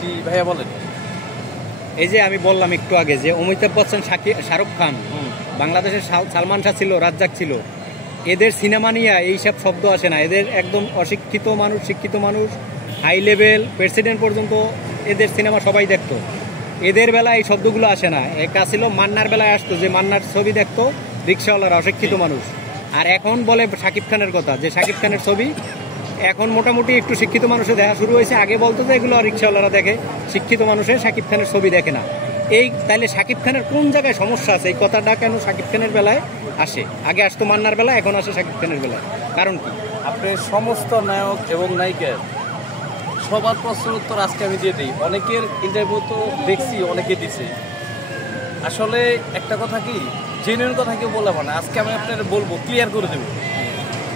জি ভাইয়া বলেন। এই যে আমি বললাম একটু আগে যে অমিতাভ বচ্চন, শাহরুখ খান, বাংলাদেশের সালমান শাহ ছিল, রাজ্জাক ছিল, এদের সিনেমা নিয়ে এইসব শব্দ আসে না। এদের একদম অশিক্ষিত মানুষ, শিক্ষিত মানুষ, হাই লেভেল প্রেসিডেন্ট পর্যন্ত এদের সিনেমা সবাই দেখতো। এদের বেলায় এই শব্দগুলো আসে না। একা ছিল মান্নার বেলায় আসতো, যে মান্নার ছবি দেখতো রিক্সাওয়ালারা, অশিক্ষিত মানুষ। আর এখন বলে শাকিব খানের কথা, যে শাকিব খানের ছবি এখন মোটামুটি একটু শিক্ষিত মানুষের দেখা শুরু হয়েছে। আগে বলতো যে এগুলো রিক্সাওয়ালারা দেখে, শিক্ষিত মানুষের শাকিব খানের ছবি দেখে না। এই তাইলে শাকিব খানের কোন জায়গায় সমস্যা আছে? এই কথাটা কেন শাকিব খানের বেলায় আসে? আগে আসতো মান্নার বেলায়, এখন আসে শাকিব খানের বেলায়, কারণ কি? আপনি সমস্ত নায়ক এবং নায়িকার সবার প্রশ্নের উত্তর আজকে আমি দিয়ে দিই। অনেকের ইন্টারভিউ তো দেখছি, অনেকে দিছে। আসলে একটা কথা কি, জেনুইন কথা কেউ বললাম না, আজকে আমি আপনার বলবো, ক্লিয়ার করে দেবো।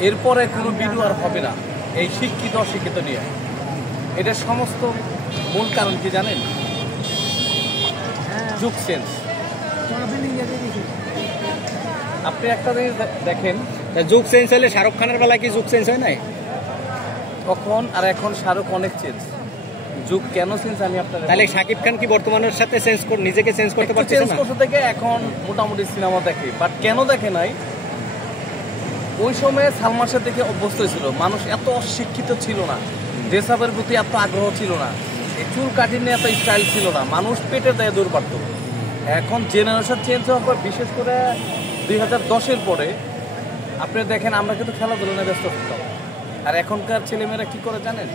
এরপরে কোনো ভিডিও আর হবে না এই শিক্ষিত অশিক্ষিত নিয়ে। এটার সমস্ত মূল কারণ কি জানেন? যুগ চেঞ্জ। আপনি একটা জিনিস দেখেন, যুগ চেঞ্জ হলে শাহরুখ খানের বেলায় কি যুগ চেঞ্জ হয় নাই? তখন আর এখন শাহরুখ অনেক চেঞ্জ। যুগ কেন চেঞ্জ আমি আপনার, তাহলে শাকিব খান কি বর্তমানের সাথে নিজেকে চেঞ্জ করতে পারছে না? চেঞ্জ থেকে এখন মোটামুটি সিনেমা দেখে, বাট কেন দেখে নাই? ওই সময়ে সালমান শাহ দেখে অভ্যস্ত ছিল মানুষ, এত অশিক্ষিত ছিল না, ড্রেস আপের প্রতি এত আগ্রহ ছিল না, চুল কাটিয়ে এত স্টাইল ছিল না, মানুষ পেটে দেয় দৌড় পারত। এখন জেনারেশন চেঞ্জ হওয়ার পর, বিশেষ করে 2010-এর পরে আপনি দেখেন আমরা কিন্তু খেলাধুলা নিয়ে ব্যস্ত থাকতাম। আর এখনকার ছেলেমেয়েরা কি করে জানেন?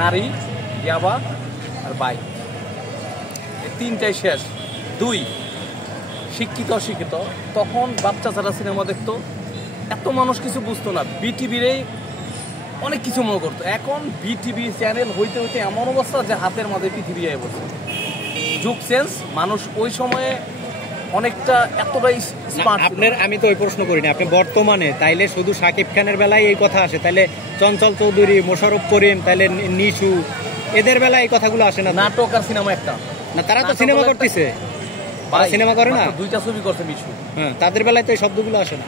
নারী, ইয়াবা আর বাইক, এই তিনটাই শেষ। দুই, শিক্ষিত অশিক্ষিত। তখন বাচ্চা যারা সিনেমা দেখতো, এত মানুষ কিছু বুঝতো না, বিটিভিরেই অনেক কিছু মনে করতো। এখন বিটিভি চ্যানেল হইতে হইতে এমন অবস্থা যে হাতের মাঝে পৃথিবী আয় বসে। যুগ চেঞ্জ। মানুষ ওই সময়ে অনেকটা এতটাই স্মার্ট। আপনার আমি তো ওই প্রশ্ন করিনি, আপনি বর্তমানে তাইলে শুধু শাকিব খানের বেলায় এই কথা আসে, তাইলে চঞ্চল চৌধুরী, মোশাররফ করিম, তাইলে নিশু, এদের বেলায় এই কথাগুলো আসে না? নাটক আর সিনেমা একটা না, তারা তো সিনেমা করতেছে, সিনেমা করে না, 2টা ছবি করছে মিশু। হ্যাঁ, তাদের বেলায় তো এই শব্দগুলো আসে না।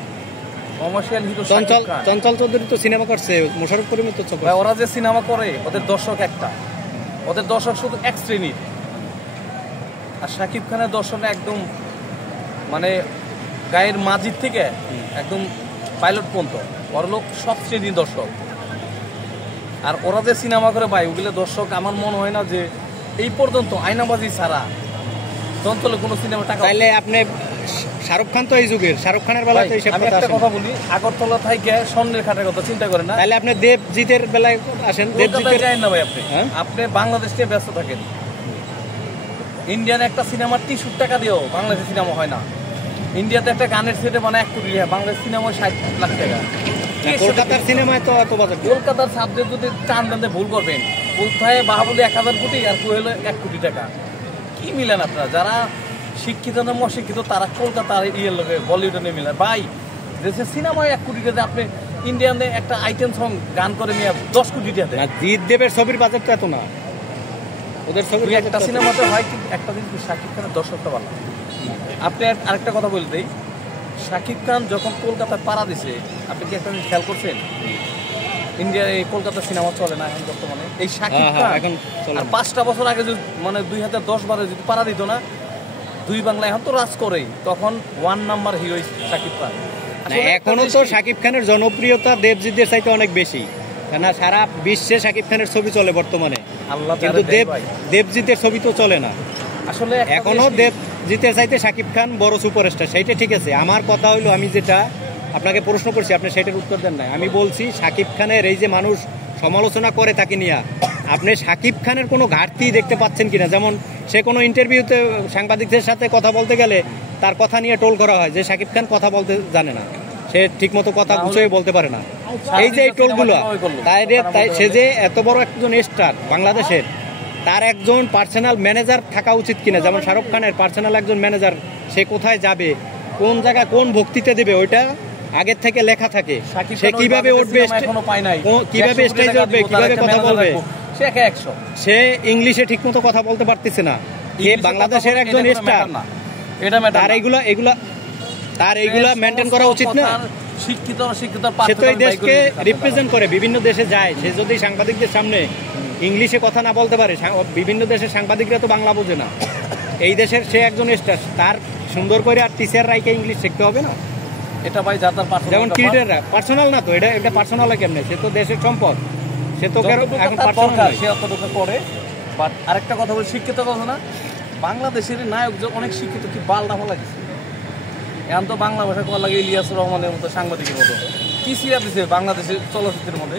কমার্শিয়াল হিরো চঞ্চল চৌধুরী তো সিনেমা করছে, মোশাররফ করিম তো চোখ। ওরা যে সিনেমা করে ওদের দর্শক একটা, ওদের দর্শক শুধু এক শ্রেণীর। আর শাকিব খানের দর্শক একদম মানে গায়ের মাঝির থেকে একদম পাইলট পর্যন্ত, ওর লোক সব শ্রেণীর দর্শক। আর ওরা যে সিনেমা করে ভাই, ওগুলো দর্শক আমার মনে হয় না যে এই পর্যন্ত আয়নাবাজি ছাড়া চঞ্চলে কোনো সিনেমা টাকা। তাইলে আপনি শাহরুখ খান তো এই যুগের, শাহরুখ খানের বেলায় তো এইসব কথা আসে। কথা বলি, আগরতলা থেকে স্বর্ণের খাটের কথা চিন্তা করেন না। তাহলে আপনি দেবজিতের বেলায় আসেন, দেবজিতের যাই না ভাই, আপনি বাংলাদেশ নিয়ে ব্যস্ত থাকেন। ইন্ডিয়ান একটা সিনেমার 30 টাকা দিয়েও বাংলাদেশের সিনেমা হয় না। ইন্ডিয়াতে একটা গানের সেটে মানে 1 কোটি টাকা, বাংলাদেশ সিনেমা 60 লাখ টাকা। কলকাতার সিনেমায় তো এত বাজেট। কলকাতার সাবজেক্ট যদি টান টানতে ভুল করবেন, কোথায় বাহাবলি 1000 কোটি আর কই হলো 1 কোটি টাকা, কি মিলেন আপনারা? যারা শিক্ষিত না অশিক্ষিত তারা কলকাতার ইয়ের লোকে বলিউডে নিয়ে মিলেন ভাই। দেশের সিনেমায় 1 কোটি টাকা, আপনি ইন্ডিয়ানে একটা আইটেম সং গান করে নিয়ে 10 কোটি টাকা। জিৎ দেবের ছবির বাজেট তো এত না, ওদের ছবির একটা সিনেমাতে হয় কি একটা দিন শাকিব খানের দর্শকটা ভালো। আপনি আরেকটা কথা বলে দেই, শাকিব খান যখন কলকাতায় পাড়া দিছে, আপনি কি একটা জিনিস খেয়াল করছেন? ইন্ডিয়ার এই কলকাতার সিনেমা চলে না এখন বর্তমানে। এই শাকিব খান এখন 5টা বছর আগে যদি মানে 2010-12 যদি পাড়া দিত না, দুই বাংলা এখন তো রাজ করেই, তখন 1 নাম্বার হিরো শাকিব খান। এখনো তো শাকিব খানের জনপ্রিয়তা দেবজিতের চাইতে অনেক বেশি, কেন সারা বিশ্বে শাকিব খানের ছবি চলে বর্তমানে, কিন্তু দেবজিতের ছবি তো চলে না। আসলে এখনো দেবজিতের চাইতে শাকিব খান বড় সুপারস্টার, সেইটা ঠিক আছে। আমার কথা হইলো, আমি যেটা আপনাকে প্রশ্ন করছি আপনি সেটার উত্তর দেন নাই। আমি বলছি শাকিব খানের এই যে মানুষ সমালোচনা করে তাকে নিয়ে, আপনি শাকিব খানের কোনো ঘাটতি দেখতে পাচ্ছেন কিনা? যেমন সে কোনো ইন্টারভিউতে সাংবাদিকদের সাথে কথা বলতে গেলে তার কথা নিয়ে টোল করা হয় যে শাকিব খান কথা বলতে জানে না, সে ঠিকমতো কথা গুছিয়ে বলতে পারে না। এই যে এই টোলগুলো, তাই সে যে এত বড় একজন স্টার বাংলাদেশের, তার একজন পার্সোনাল ম্যানেজার থাকা উচিত কিনা? যেমন শাহরুখ খানের পার্সোনাল একজন ম্যানেজার, সে কোথায় যাবে, কোন জায়গায় কোন ভক্তিতে দেবে, ওইটা আগের থেকে লেখা থাকে। সে কিভাবে উঠবে, কিভাবে স্টেজে উঠবে, কিভাবে কথা বলবে, সে ইংলিশে ঠিকমতো কথা বলতে পারতেছে না। বাংলাদেশের একজন স্টার, তার এইগুলা মেনটেন করা উচিত না? শিক্ষিত অশিক্ষিত সে তো এই দেশকে রিপ্রেজেন্ট করে, বিভিন্ন দেশে যায়, সে যদি সাংবাদিকদের সামনে ইংলিশে কথা না বলতে পারে, বিভিন্ন দেশের সাংবাদিকরা তো বাংলা বোঝে না, এই দেশের সে একজন স্টার, তার সুন্দর করে আর টিচার রাইকে ইংলিশ শিখতে হবে না? এটা ভাই যাতার পার্সোনাল, যেমন ক্রিকেটাররা পার্সোনাল না তো, এটা পার্সোনাল কেমনে? সে তো দেশের সম্পদ, সে তো এখন পার্সোনাল সে অতটুকু করে। বাট আরেকটা কথা বলি, শিক্ষিত কথা না, বাংলাদেশের নায়ক যে অনেক শিক্ষিত, কি বালটা ভালো লাগছে। এখন তো বাংলা ভাষা করা লাগে ইলিয়াসুর রহমানের মতো সাংবাদিকের মতো, কি সিরিয়াস দিচ্ছে বাংলাদেশের চলচ্চিত্রের মধ্যে।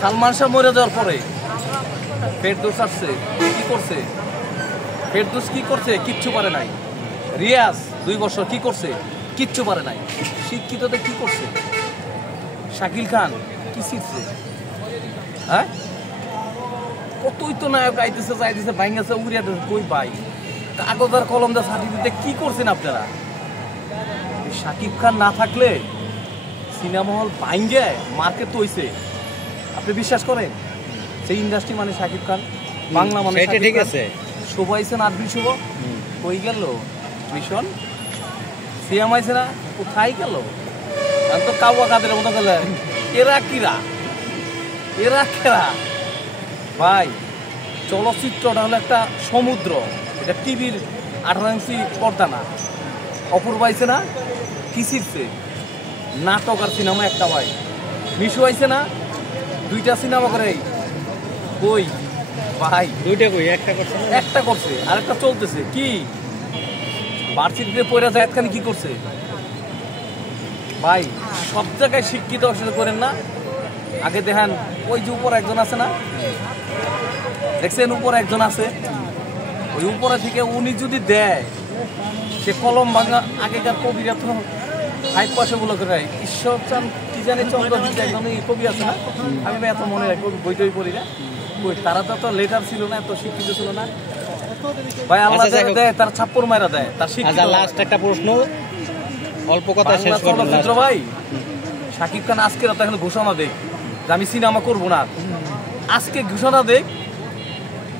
সালমান শাহ মরে যাওয়ার পরে ফেরদৌস আসছে, কি করছে? ফেরদৌস কি করছে? কিচ্ছু পারে নাই। রিয়াজ 2 বছর কি করছে? কিচ্ছু পারে নাই। শিক্ষিতদের কি করছে? শাকিল খান কি শিখছে? হ্যাঁ, কতই তো নায়ক আইতেছে যাইতেছে, ভাঙতেছে, উড়িয়ে কই ভাই, কাগজ আর কলম দিয়ে সার্টিফিকেট কি করছেন আপনারা? শাকিব খান না থাকলে সিনেমা হল ভাঙ্গে মার্কেট তো হইছে, আপনি বিশ্বাস করেন? সেই ইন্ডাস্ট্রি মানে শাকিব খান, বাংলা মানে সেটা ঠিক আছে। শুভ আইসেন, আদবি শুভ কই গেল? মিশন সিএম আইসে না, কোথায় গেল? তো কাউয়া কাদের মতো গেলে এরা কিরা, এরা কেরা ভাই? চলচ্চিত্রটা হলো একটা সমুদ্র, এটা টিভির 18 ইঞ্চি পর্দা না। অপূর্ব আইসে না, কি শিখছে? নাটক আর সিনেমা একটা ভাই। মিশু আইসে না, 2টা সিনেমা করে, কই ভাই? 2টা কই? একটা করছে, একটা করছে, আরেকটা চলতেছে। কি ভার্সিটিতে পড়ে যায় এতখানি কি করছে ভাই? সব জায়গায় শিক্ষিত অসুবিধা করেন না। আগে দেখেন ওই যে উপর একজন আছে না, দেখছেন উপর একজন আছে, ওই উপরে থেকে উনি যদি দেয়, সে কলম ভাঙা। আগেকার কবিরা তো 5 পয়সা বলে করে, ঈশ্বরচাঁদ কি জানি চন্দ্র একজন কবি আছে না, আমি এত মনে রাখি, বই টই পড়ি না। তারা তো এত লেটার ছিল না, এত শিক্ষিত ছিল না ভাই। আল্লাহ দেয়, তার ছাপ্পর মারা দেয়, তার শিক্ষিত। লাস্ট একটা প্রশ্ন, অল্প কথা শেষ করব ভাই। শাকিব খান আজকে রাতে এখন ঘোষণা দেখ যে আমি সিনেমা করবো না, আজকে ঘোষণা দেখ,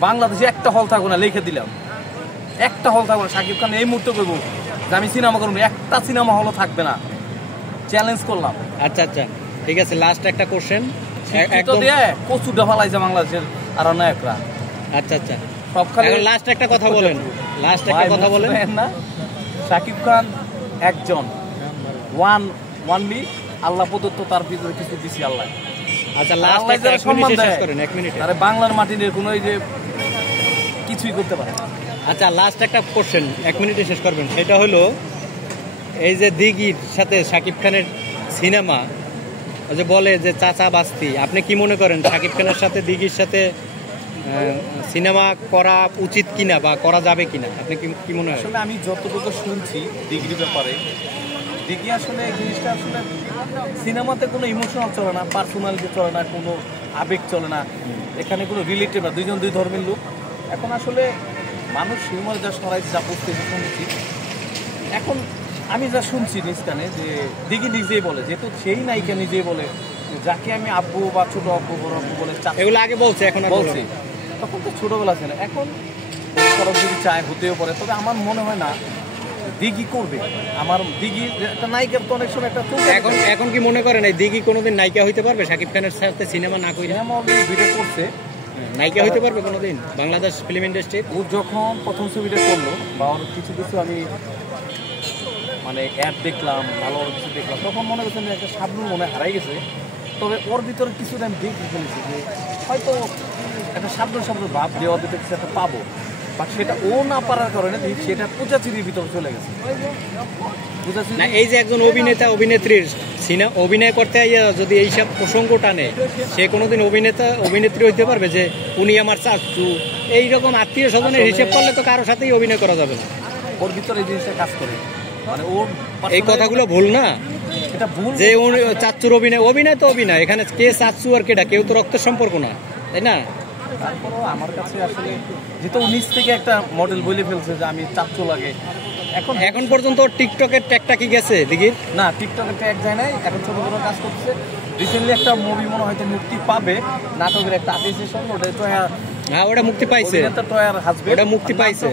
বাংলাদেশে একটা হল থাকবো না, লিখে দিলাম, একটা হল থাকবো না। শাকিব খান এই মুহূর্তে করবো যে আমি সিনেমা করবো, একটা সিনেমা হলও থাকবে না, চ্যালেঞ্জ করলাম। আচ্ছা আচ্ছা, ঠিক আছে। লাস্ট একটা কোশ্চেন, কচুটা ফালাইছে বাংলাদেশের আর নায়করা। আচ্ছা আচ্ছা, সব খালি লাস্ট একটা কথা বলেন, লাস্ট একটা কথা বলেন না। শাকিব খান একজন ওয়ানলি আল্লাহ প্রদত্ত, তার ভিতরে কিছু দিছি আল্লাহ। আচ্ছা, লাস্ট একটা সম্মান শেষ করেন 1 মিনিটে। আরে বাংলার মাটির কোনো এই যে কিছুই করতে পারে। আচ্ছা, লাস্ট একটা কোশ্চেন 1 মিনিটে শেষ করবেন। সেটা হলো, এই যে দিঘির সাথে শাকিব খানের সিনেমা, যে বলে যে চাচা বাস্তি, আপনি কি মনে করেন শাকিব খানের সাথে দিঘির সাথে সিনেমা করা উচিত কিনা বা করা যাবে কিনা? আপনি কি মনে হয়? আসলে আমি যতটুকু শুনছি দিঘির ব্যাপারে, দিঘি আসলে জিনিসটা আসলে সিনেমাতে কোনো ইমোশনাল চলে না, পার্সোনালিটি চলে না, কোনো আবেগ চলে না, এখানে কোনো রিলেটিভ না, 2 ধর্মের লোক। এখন আসলে মানুষ হিউমার যা সরাইছে, যা বুঝতে শুনছি, এখন আমি যা শুনছি নিজ কানে, যে দিঘি নিজেই বলে, যেহেতু সেই নায়িকা নিজেই বলে, যাকে আমি আব্বু বা ছোট আব্বু বড় আব্বু বলে, এগুলো আগে বলছে, এখন বলছে, তখন তো ছোটবেলা ছিল। এখন যদি চায় হতেও পারে, তবে আমার মনে হয় না দিঘি করবে। আমার দিঘি একটা নায়িকার তো অনেক সময় একটা এখন কি মনে করেন এই দিঘি কোনোদিন নায়িকা হইতে পারবে শাকিব খানের সাথে সিনেমা না করে? ভিডিও করছে, নায়িকা হইতে পারবে কোনোদিন বাংলাদেশ ফিল্ম ইন্ডাস্ট্রি? ও যখন প্রথম ছবিটা করলো, বা ওর কিছু কিছু আমি মানে অ্যাড দেখলাম, ভালো কিছু দেখলাম, তখন মনে করছেন যে একটা সাবলু মনে হারাই গেছে। তবে ওর ভিতরে কিছুটা আমি দেখে ফেলেছি যে হয়তো একটা সাবলু ভাব দেওয়া দিতে কিছু একটা পাবো, বাট সেটা ও না পারার কারণে সেটা পূজাচিরির ভিতরে চলে গেছে। না, এই যে একজন অভিনেতা অভিনেত্রীর অভিনয় করতে যদি এইসব প্রসঙ্গ টানে, সে কোনোদিন অভিনেত্রী হইতে পারবে যে উনি আমার চাচু? এইরকম আত্মীয় স্বজনের হিসেব করলে তো কারোর সাথেই অভিনয় করা যাবে না। ওর ভিতরে এই জিনিসটা কাজ করে, মানে ওর এই কথাগুলো ভুল না, এটা ভুল যে চাচুর অভিনয় তো অভিনয়, এখানে কে চাচু আর কেটা, কেউ তো রক্তের সম্পর্ক না, তাই না? তারপরও আমার কাছে আসলে যেহেতু নিজ থেকে একটা মডেল বলে ফেলছে যে আমি চাচ্চু লাগে, এখন পর্যন্ত টিকটকের ট্যাগটা কি গেছে দিঘির? না, টিকটকের ট্যাগ যায় নাই, এখন ছোট ছোট কাজ করছে। রিসেন্টলি একটা মুভি মনে হয়তো মুক্তি পাবে, নাটকের একটা আর্টিস্টের, ওটা তো হ্যাঁ, ওটা মুক্তি পাইছে, ওটা মুক্তি পাইছে।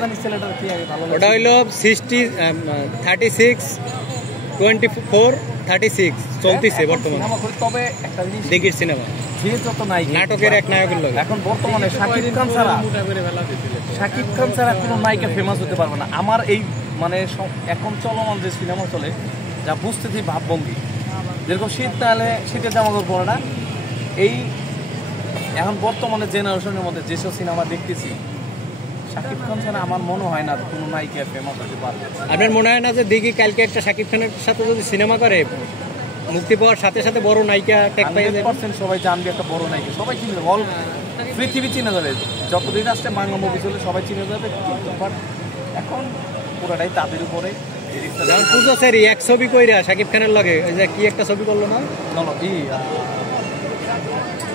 ওটা হইল 36/24 36 চলতেছে এখন বর্তমানে সিনেমা করি, তবে একটা জিনিস দিঘির সিনেমা যে যত নায়ক নাটকের এক নায়কের লগে এখন বর্তমানে শাকিব খান ছাড়া কোনো নায়িকা ফেমাস হতে পারবে না। আমার এই মানে এখন চলমান যে সিনেমা চলে, যা বুঝতেছি ভাবভঙ্গি, যেরকম শীত তাহলে শীতের জামা কাপড় পরে না, এই এখন বর্তমানে জেনারেশনের মধ্যে যেসব সিনেমা দেখতেছি, শাকিব খান ছাড়া আমার মনে হয় না কোনো নায়িকা ফেমাস হতে পারবে। আপনার মনে হয় না যে দিঘি কালকে একটা শাকিব খানের সাথে যদি সিনেমা করে মুক্তি পাওয়ার সাথে সাথে বড় নায়িকা ট্যাগ পাইয়ে যাবে? 100% সবাই জানবে, একটা বড় নায়িকা সবাই চিনে যাবে, অল পৃথিবী চিনে যাবে, যতদিন আসছে বাংলা মুভি চলে সবাই চিনে যাবে। বাট এখন পুরোটাই তাদের উপরে। যেমন পুজো সেরি এক ছবি কইরা শাকিব খানের লগে ওই যে কি একটা ছবি করলো না,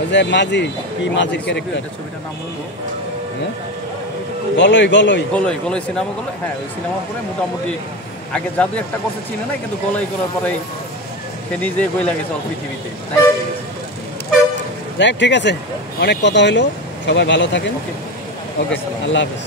ওই যে মাঝি কি মাঝির ক্যারেক্টার, ছবিটার নাম হলো গলই গলই গলই গলই সিনেমা গুলো। হ্যাঁ, ওই সিনেমা করে মোটামুটি আগে জাদু একটা করছে চিনে নাই, কিন্তু গলই করার পরে সে নিজে গই লাগেছে অল পৃথিবীতে। যাই হোক, ঠিক আছে, অনেক কথা হইলো, সবাই ভালো থাকেন। ওকে, আল্লাহ হাফেজ।